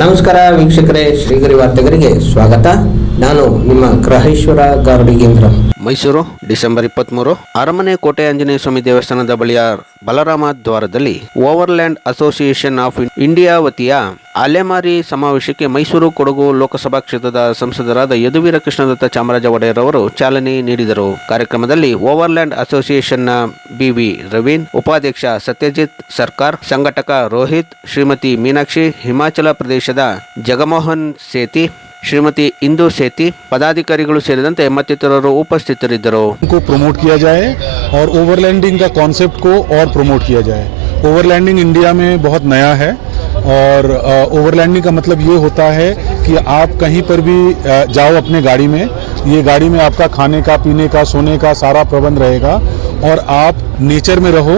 ನಮಸ್ಕಾರ ವೀಕ್ಷಕರೇ, ಶ್ರೀಗರಿ ವಾರ್ತೆಗರಿಗೆ ಸ್ವಾಗತ. ನಾನು ನಿಮ್ಮ ಗ್ರಹೇಶ್ವರ ಗಾರ್ಡಿಗೇಂದ್ರ ಮೈಸೂರು, ಡಿಸೆಂಬರ್ ಇಪ್ಪತ್ಮೂರು, ಅರಮನೆ ಕೋಟೆ ಆಂಜನೇಯ ಸ್ವಾಮಿ ದೇವಸ್ಥಾನದ ಬಳಿಯ ಬಲರಾಮ ದ್ವಾರದಲ್ಲಿ ಓವರ್ಲ್ಯಾಂಡ್ ಅಸೋಸಿಯೇಷನ್ ಆಫ್ ಇಂಡಿಯಾ ವತಿಯ ಅಲೆಮಾರಿ ಸಮಾವೇಶಕ್ಕೆ ಮೈಸೂರು ಕೊಡಗು ಲೋಕಸಭಾ ಕ್ಷೇತ್ರದ ಸಂಸದರಾದ ಯದುವೀರ ಕೃಷ್ಣದತ್ತ ಚಾಮರಾಜ ಒಡೆಯರ್ ಅವರು ಚಾಲನೆ ನೀಡಿದರು. ಕಾರ್ಯಕ್ರಮದಲ್ಲಿ ಓವರ್ಲ್ಯಾಂಡ್ ಅಸೋಸಿಯೇಷನ್ನ ಬಿವಿ ರವೀನ್, ಉಪಾಧ್ಯಕ್ಷ ಸತ್ಯಜಿತ್ ಸರ್ಕಾರ್, ಸಂಘಟಕ ರೋಹಿತ್, ಶ್ರೀಮತಿ ಮೀನಾಕ್ಷಿ, ಹಿಮಾಚಲ ಪ್ರದೇಶದ ಜಗಮೋಹನ್ ಸೇತಿ ಶ್ರೀಮತಿ ಇಂದು ಸೇತಿ ಪದಾಧಿಕಾರಿಗಳು ಸೇರಿದಂತೆ ಮತ್ತಿತರರು ಉಪಸ್ಥಿತರಿದ್ದರು को प्रमोट किया जाए और ओवरलैंडिंग का कॉन्सेप्ट को और प्रमोट किया जाए ओवरलैंडिंग इंडिया में बहुत नया है और ओवरलैंडिंग का मतलब ये होता है कि आप कहीं पर भी अ, जाओ अपने गाड़ी में ये गाड़ी में आपका खाने का पीने का सोने का सारा प्रबंध रहेगा और आप नेचर में रहो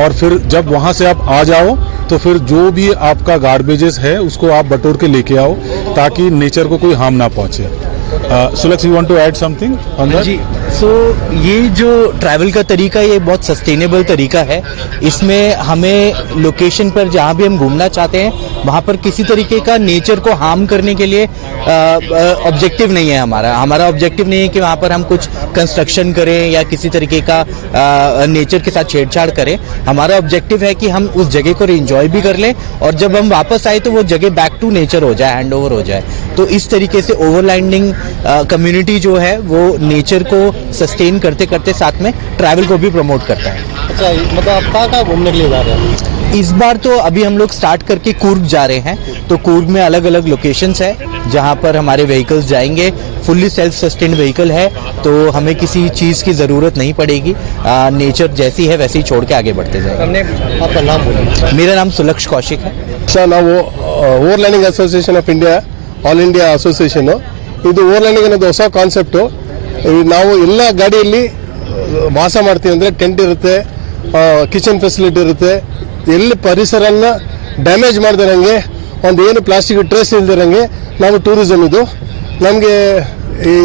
और फिर जब वहां से आप आ जाओ तो फिर जो भी आपका गार्बेजेस है, उसको आप बटोर के लेके आओ, ताकि नेचर को कोई हार्म ना पहुँचे। Sulaksh you want to add something on that so ये जो ट्रैवल का तरीका, ये बहुत सस्टेनेबल तरीका है। इसमें हमें लोकेशन पर जहाँ भी हम घूमना चाहते हैं, वहाँ पर किसी तरीके का नेचर को हार्म करने के लिए ऑब्जेक्टिव नहीं है हमारा। हमारा ऑब्जेक्टिव नहीं है कि वहाँ पर हम कुछ कंस्ट्रक्शन करें या किसी तरीके का नेचर के साथ छेड़छाड़ करें। हमारा ऑब्जेक्टिव है कि हम उस जगह को इंजॉय भी कर लें और जब हम वापस आए तो वो जगह बैक टू नेचर हो जाए हैंड हो जाए। तो इस तरीके से ओवरलैंडिंग कम्युनिटी जो है, वो नेचर को सस्टेन करते करते साथ में ट्रैवल को भी प्रमोट करता है अच्छा मतलब आप कहाँ कहाँ घूमने के लिए जा रहे हैं इस बार तो अभी हम लोग स्टार्ट करके कूर्ग जा रहे हैं तो कूर्ग में अलग अलग लोकेशंस है जहाँ पर हमारे व्हीकल्स जाएंगे फुल्ली सेल्फ सस्टेन व्हीकल है तो हमें किसी चीज़ की ज़रूरत नहीं पड़ेगी नेचर जैसी है वैसे ही छोड़ के आगे बढ़ते जाएंगे आपका नाम बोलो मेरा नाम सुलक्ष कौशिक है ಸರ್ ನಾವು overlanding association of India all India association ಇದು ಓವರ್ಲ್ಯಾಂಡಿಂಗ್ ಅನ್ನೋದು ಹೊಸ ಕಾನ್ಸೆಪ್ಟು ನಾವು ಎಲ್ಲ ಗಾಡಿಯಲ್ಲಿ ವಾಸ ಮಾಡ್ತೀವಿ ಅಂದರೆ ಟೆಂಟ್ ಇರುತ್ತೆ ಕಿಚನ್ ಫೆಸಿಲಿಟಿ ಇರುತ್ತೆ. ಎಲ್ಲಿ ಪರಿಸರನ ಡ್ಯಾಮೇಜ್ ಮಾಡ್ದಿರಂಗೆ ಒಂದು ಏನು ಪ್ಲಾಸ್ಟಿಕ್ ಟ್ರೇಸ್ ಇಲ್ದಿರಂಗೆ ನಾವು ಟೂರಿಸಮ್ ಇದು. ನಮಗೆ ಈ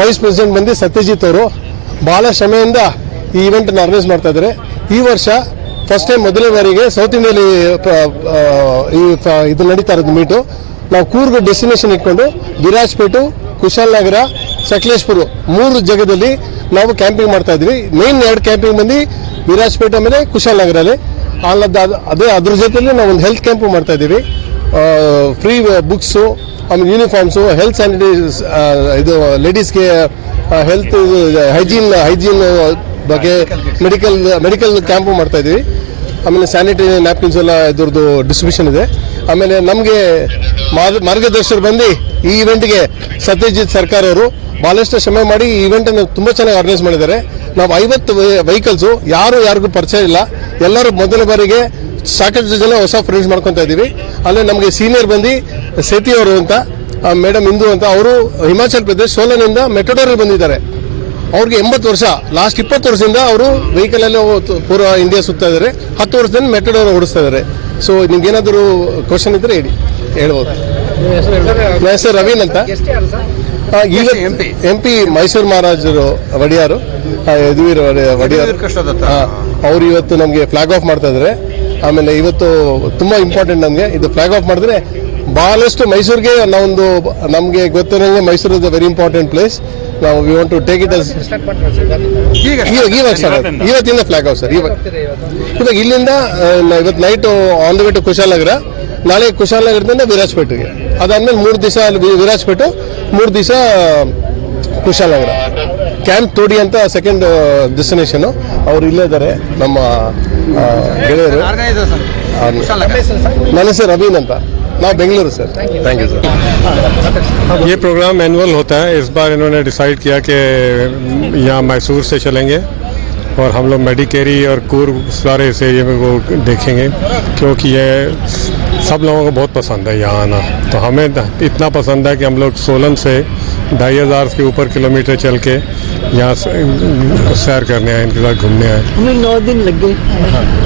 ವೈಸ್ ಪ್ರೆಸಿಡೆಂಟ್ ಬಂದು ಸತ್ಯಜಿತ್ ಅವರು ಭಾಳ ಶ್ರಮೆಯಿಂದ ಈ ಇವೆಂಟನ್ನು ಆರ್ಗನೈಸ್ ಮಾಡ್ತಾ ಇದ್ದಾರೆ ಈ ವರ್ಷ ಫಸ್ಟ್ ಟೈಮ್ ಮೊದಲನೇ ಬಾರಿಗೆ ಸೌತ್ ಇಂಡಿಯಲ್ಲಿ ಈ ಇದು ನಡೀತಾ ಇರೋದು ಮೀಟು ನಾವು ಕೂರ್ಗ್ ಡೆಸ್ಟಿನೇಷನ್ ಇಟ್ಕೊಂಡು ವಿರಾಜ್ಪೇಟು ಕುಶಾಲನಗರ ಸಕಲೇಶ್ಪುರ ಮೂರು ಜಾಗದಲ್ಲಿ ನಾವು ಕ್ಯಾಂಪಿಂಗ್ ಮಾಡ್ತಾ ಇದ್ವಿ. ಮೇನ್ ಎರಡು ಕ್ಯಾಂಪಿಂಗ್ ಬಂದು ವಿರಾಜಪೇಟೆ ಆಮೇಲೆ ಕುಶಾಲನಗರಲ್ಲಿ ಅಲ್ಲದ ಅದೇ ಅದ್ರ ಜೊತೆಲಿ ನಾವು ಒಂದು ಹೆಲ್ತ್ ಕ್ಯಾಂಪು ಮಾಡ್ತಾ ಇದ್ದೀವಿ. ಫ್ರೀ ಬುಕ್ಸು ಆಮೇಲೆ ಯೂನಿಫಾರ್ಮ್ಸು ಹೆಲ್ತ್ ಸ್ಯಾನಿಟೈಸ್ ಇದು ಲೇಡೀಸ್ಗೆ ಹೆಲ್ತ್ ಹೈಜೀನ್ ಹೈಜೀನ್ ಬಗ್ಗೆ ಮೆಡಿಕಲ್ ಮೆಡಿಕಲ್ ಕ್ಯಾಂಪು ಮಾಡ್ತಾ ಇದ್ದೀವಿ. ಆಮೇಲೆ ಸ್ಯಾನಿಟರಿ ನ್ಯಾಪ್ಕಿನ್ಸ್ ಎಲ್ಲ ಇದ್ರದ್ದು ಡಿಸ್ಟ್ರಿಬ್ಯೂಷನ್ ಇದೆ. ಆಮೇಲೆ ನಮಗೆ ಮಾರ್ಗದರ್ಶಕರು ಬಂದು ಈ ಇವೆಂಟ್ಗೆ ಸತ್ಯಜಿತ್ ಸರ್ಕಾರ ಅವರು ಭಾಳಷ್ಟು ಶ್ರಮ ಮಾಡಿ ಈ ಇವೆಂಟನ್ನು ತುಂಬ ಚೆನ್ನಾಗಿ ಆರ್ಗನೈಸ್ ಮಾಡಿದ್ದಾರೆ. ನಾವು ಐವತ್ತು ವೆಹಿಕಲ್ಸು ಯಾರು ಯಾರಿಗೂ ಪರಿಚಯ ಇಲ್ಲ. ಎಲ್ಲರೂ ಮೊದಲ ಬಾರಿಗೆ ಸಾಕಷ್ಟು ಜನ ಹೊಸ ಫ್ರೆಂಡ್ಸ್ ಮಾಡ್ಕೊತಾ ಇದ್ದೀವಿ. ಅಲ್ಲೇ ನಮಗೆ ಸೀನಿಯರ್ ಬಂದು ಸೇತಿ ಅವರು ಅಂತ ಮೇಡಮ್ ಇಂದು ಅಂತ, ಅವರು ಹಿಮಾಚಲ್ ಪ್ರದೇಶ್ ಸೋಲನಿಂದ ಮೆಟ್ರೋಡೋರಲ್ಲಿ ಬಂದಿದ್ದಾರೆ. ಅವ್ರಿಗೆ ಎಂಬತ್ತು ವರ್ಷ ಲಾಸ್ಟ್ ಇಪ್ಪತ್ತು ವರ್ಷದಿಂದ ಅವರು ವೆಹಿಕಲ್ ಅಲ್ಲಿ ಪೂರ್ವ ಇಂಡಿಯಾ ಸುತ್ತಾ ಇದ್ದಾರೆ ಹತ್ತು ವರ್ಷದಿಂದ ಮೆಟ್ರೋಡೋರ್ ಓಡಿಸ್ತಾ ಇದ್ದಾರೆ ಸೊ ನಿಮ್ಗೆ ಏನಾದರೂ ಕ್ವಶನ್ ಇದ್ರೆ ಹೇಳಿ ಹೇಳ್ಬೋದು. ನನ್ನ ಹೆಸರು ರವೀನ್ ಅಂತ? ಈಗ ಎಂ ಪಿ. ಮೈಸೂರು ಮಹಾರಾಜರು ಒಡೆಯಾರು ಯದುವೀರ್ ಒಡೆ- ಒಡೆಯರ್ ಅವ್ರು ಇವತ್ತು ನಮಗೆ ಫ್ಲಾಗ್ ಆಫ್ ಮಾಡ್ತಾ ಇದ್ದಾರೆ ಆಮೇಲೆ ಇವತ್ತು ತುಂಬಾ ಇಂಪಾರ್ಟೆಂಟ್ ನಮಗೆ. ಇದು ಫ್ಲಾಗ್ ಆಫ್ ಮಾಡಿದ್ರೆ ಬಹಳಷ್ಟು ಮೈಸೂರಿಗೆ ನಾವೊಂದು ನಮಗೆ ಗೊತ್ತಿರೋಂಗೆ Mysuru is a very important place ನಾವು we want to take it us ಇವಾಗ ಸರ್ ಇವತ್ತಿಂದ ಫ್ಲಾಗ್ ಹೌಸ್ ಸರ್ ಇವಾಗ ಇವಾಗ ಇಲ್ಲಿಂದ ಇವತ್ತು night on the way to Kushalnagar ನಾಳೆ ಕುಶಾಲನಗರದಿಂದ ವಿರಾಜ್ಪೇಟೆಗೆ. ಅದಾದ್ಮೇಲೆ ಮೂರು ದಿವಸ ಅಲ್ಲಿ ವಿರಾಜ್ಪೇಟು ಮೂರು ದಿವಸ ಕುಶಾಲನಗರ ಕ್ಯಾಂಪ್ ತೋಡಿ ಅಂತ ಸೆಕೆಂಡ್ ಡೆಸ್ಟಿನೇಷನ್ ಅವ್ರು ಇಲ್ಲೇ ಇದ್ದಾರೆ ನಮ್ಮ ಗೆಳೆಯರು. ನನ್ನ ಹೆಸರು ರವೀನ್ ಅಂತ. ना Bengaluru sir thank you sir ये प्रोग्राम एनुअल होता है इस बार इन्होंने डिसाइड किया कि यहाँ मैसूर से चलेंगे। और हम लोग मेडिकेरी और कूर्ग सारे इस एरिए में वो देखेंगे क्योंकि ये सब लोगों को बहुत पसंद है यहाँ आना। तो हमें इतना पसंद है कि हम लोग सोलन से ढाई हज़ार के ऊपर किलोमीटर चल के यहाँ सैर करने आए इनके साथ घूमने आए। हमें नौ दिन लग। गए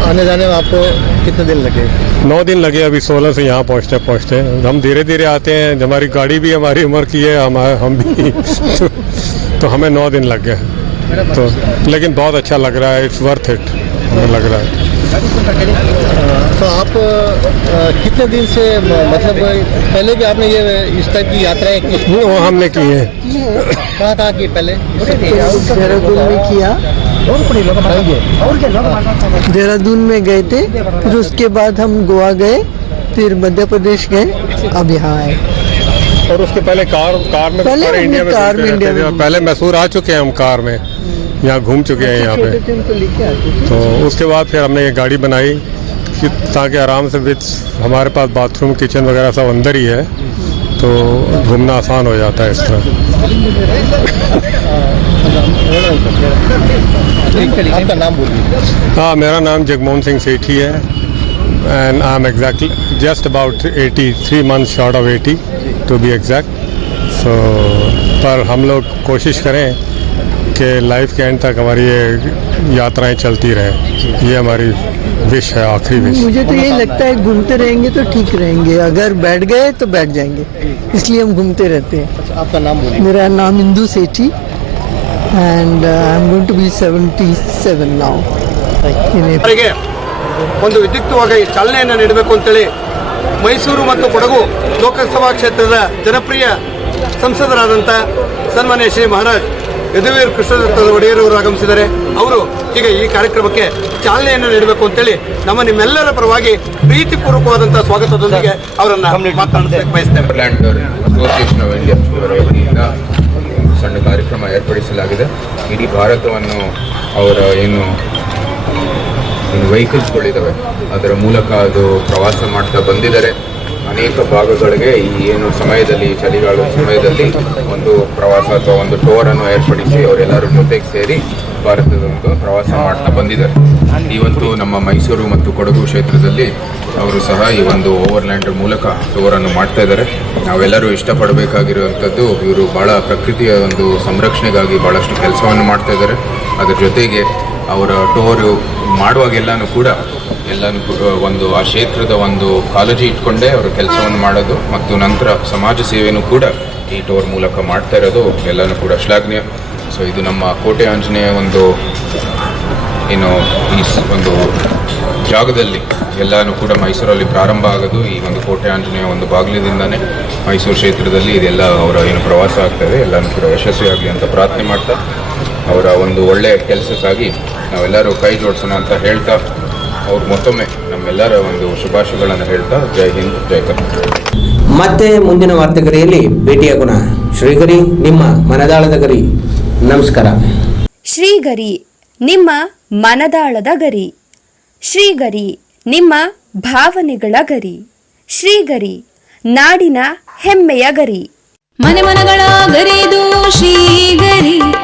आने जाने में आपको कितने दिन लगे? नौ दिन लगे अभी सोलह से यहाँ पहुँचते पहुँचते। हम धीरे धीरे आते हैं हमारी गाड़ी भी हमारी उम्र की है हम हम भी तो, तो हमें नौ दिन लग गए। तो लेकिन बहुत अच्छा लग रहा है इट्स वर्थ इट हमें लग रहा है। तो आप कितने दिन से मतलब पहले भी आपने ये इस टाइप की यात्राएँ की? वो हमने की है। कहाँ कहाँ की पहले? देहरादून में किया। देहरादून में गए थे फिर उसके बाद हम गोवा गए फिर मध्य प्रदेश गए अब यहाँ आए। और उसके पहले कार कार में पहले इंडिया में कार में इंडिया में पहले मैसूर आ चुके हैं हम कार में। यहाँ घूम चुके हैं यहाँ पे। तो उसके बाद फिर हमने ये गाड़ी बनाई कि ताकि आराम से विथ हमारे पास बाथरूम किचन वगैरह सब अंदर ही है तो घूमना आसान हो जाता है इस तरह। आपका नाम बोलिए। हाँ मेरा नाम जगमोहन सिंह सेठी है and I am exactly just about 83 month short of eighty to be exact so पर हम लोग कोशिश करें कि लाइफ के एंड तक हमारी ये यात्राएं चलती रहें ये हमारी विश है आखिरी विश मुझे तो यही लगता है घूमते रहेंगे तो ठीक रहेंगे अगर बैठ गए तो बैठ जाएंगे इसलिए हम घूमते रहते हैं आपका नाम बोलिए मेरा नाम Indu Sethi and I am going to be 77 now in ಅವರಿಗೆ ಒಂದು ವಿದ್ಯುಕ್ತವಾಗಿ ಚಾಲನೆಯನ್ನು ನೀಡಬೇಕು ಅಂತೇಳಿ ಮೈಸೂರು ಮತ್ತು ಕೊಡಗು ಲೋಕಸಭಾ ಕ್ಷೇತ್ರದ ಜನಪ್ರಿಯ ಸಂಸದರಾದಂಥ ಸನ್ಮಾನ್ಯ ಶ್ರೀ ಮಹಾರಾಜ್ ಯದುವೀರ್ ಕೃಷ್ಣದತ್ತ ಒಡೆಯರವರು ಆಗಮಿಸಿದ್ದಾರೆ ಅವರು ಈಗ ಈ ಕಾರ್ಯಕ್ರಮಕ್ಕೆ ಚಾಲನೆಯನ್ನು ನೀಡಬೇಕು ಅಂತೇಳಿ ನಮ್ಮ ನಿಮ್ಮೆಲ್ಲರ ಪರವಾಗಿ ಪ್ರೀತಿಪೂರ್ವಕವಾದಂತಹ ಸ್ವಾಗತದೊಂದಿಗೆ ಅವರನ್ನು ಬಯಸ್ತೇವೆ ಅಸೋಸಿಯೇಷನ್ ಆಫ್ ಇಂಡಿಯಾ ಇವರ ವತಿಯಿಂದ ಒಂದು ಸಣ್ಣ ಕಾರ್ಯಕ್ರಮ ಏರ್ಪಡಿಸಲಾಗಿದೆ. ಇಡೀ ಭಾರತವನ್ನು ಅವರ ಏನು ಏನು ವೆಹಿಕಲ್ಸ್ಗಳಿದ್ದಾವೆ ಅದರ ಮೂಲಕ ಅದು ಪ್ರವಾಸ ಮಾಡ್ತಾ ಬಂದಿದ್ದಾರೆ. ಅನೇಕ ಭಾಗಗಳಿಗೆ ಈ ಏನು ಸಮಯದಲ್ಲಿ ಚಳಿಗಾಲದ ಸಮಯದಲ್ಲಿ ಒಂದು ಪ್ರವಾಸ ಅಥವಾ ಒಂದು ಟೂರ್ ಅನ್ನು ಏರ್ಪಡಿಸಿ ಅವರೆಲ್ಲರೂ ಜೊತೆಗೆ ಸೇರಿ ಭಾರತದ ಒಂದು ಪ್ರವಾಸ ಮಾಡ್ತಾ ಬಂದಿದ್ದಾರೆ. ಇವತ್ತು ನಮ್ಮ ಮೈಸೂರು ಮತ್ತು ಕೊಡಗು ಕ್ಷೇತ್ರದಲ್ಲಿ ಅವರು ಸಹ ಈ ಒಂದು ಓವರ್ಲ್ಯಾಂಡ್ ಮೂಲಕ ಟೋರನ್ನು ಮಾಡ್ತಾ ಇದ್ದಾರೆ. ನಾವೆಲ್ಲರೂ ಇಷ್ಟಪಡಬೇಕಾಗಿರುವಂಥದ್ದು ಇವರು ಭಾಳ ಪ್ರಕೃತಿಯ ಒಂದು ಸಂರಕ್ಷಣೆಗಾಗಿ ಭಾಳಷ್ಟು ಕೆಲಸವನ್ನು ಮಾಡ್ತಾ ಇದ್ದಾರೆ. ಅದರ ಜೊತೆಗೆ ಅವರ ಟೂರು ಮಾಡುವಾಗೆಲ್ಲನೂ ಕೂಡ ಎಲ್ಲನೂ ಒಂದು ಆ ಕ್ಷೇತ್ರದ ಒಂದು ಕಾಳಜಿ ಇಟ್ಕೊಂಡೇ ಅವರು ಕೆಲಸವನ್ನು ಮಾಡೋದು ಮತ್ತು ನಂತರ ಸಮಾಜ ಸೇವೆಯೂ ಕೂಡ ಈ ಟೋರ್ ಮೂಲಕ ಮಾಡ್ತಾ ಇರೋದು ಎಲ್ಲನೂ ಕೂಡ ಶ್ಲಾಘನೀಯ. ಸೊ ಇದು ನಮ್ಮ ಕೋಟೆ ಆಂಜನೇಯ ಒಂದು ಏನು ಈ ಒಂದು ಜಾಗದಲ್ಲಿ ಎಲ್ಲನೂ ಕೂಡ ಮೈಸೂರಲ್ಲಿ ಪ್ರಾರಂಭ ಆಗೋದು ಈ ಒಂದು ಕೋಟೆ ಆಂಜನೇಯ ಒಂದು ಬಾಗಿಲಿದಿಂದಾನೇ ಮೈಸೂರು ಕ್ಷೇತ್ರದಲ್ಲಿ ಇದೆಲ್ಲ ಅವರ ಏನು ಪ್ರವಾಸ ಆಗ್ತದೆ ಎಲ್ಲನೂ ಕೂಡ ಯಶಸ್ವಿಯಾಗಲಿ ಅಂತ ಪ್ರಾರ್ಥನೆ ಮಾಡ್ತಾ ಅವರ ಒಂದು ಒಳ್ಳೆಯ ಕೆಲಸಕ್ಕಾಗಿ ನಾವೆಲ್ಲರೂ ಕೈ ಜೋಡಿಸೋಣ ಅಂತ ಹೇಳ್ತಾ ಅವ್ರು ಮತ್ತೊಮ್ಮೆ ನಮ್ಮೆಲ್ಲರ ಒಂದು ಶುಭಾಶಯಗಳನ್ನು ಹೇಳ್ತಾ ಜೈ ಹಿಂದ್ ಜೈ ಕರ್ನಾಟಕ. ಮತ್ತೆ ಮುಂದಿನ ವಾರ್ತೆಗರಿಯಲ್ಲಿ ಭೇಟಿಯಾಗೋಣ ಶ್ರೀಗರಿ ನಿಮ್ಮ ಮನದಾಳದ ಗರಿ. ನಮಸ್ಕಾರ. ಶ್ರೀಗರಿ ನಿಮ್ಮ ಮನದಾಳದ ಗರಿ. ಶ್ರೀಗರಿ ನಿಮ್ಮ ಭಾವನೆಗಳ ಗರಿ. ಶ್ರೀಗರಿ ನಾಡಿನ ಹೆಮ್ಮೆಯ ಗರಿ. ಮನೆ ಮನಗಳ ಗರಿದು ಶ್ರೀಗರಿ.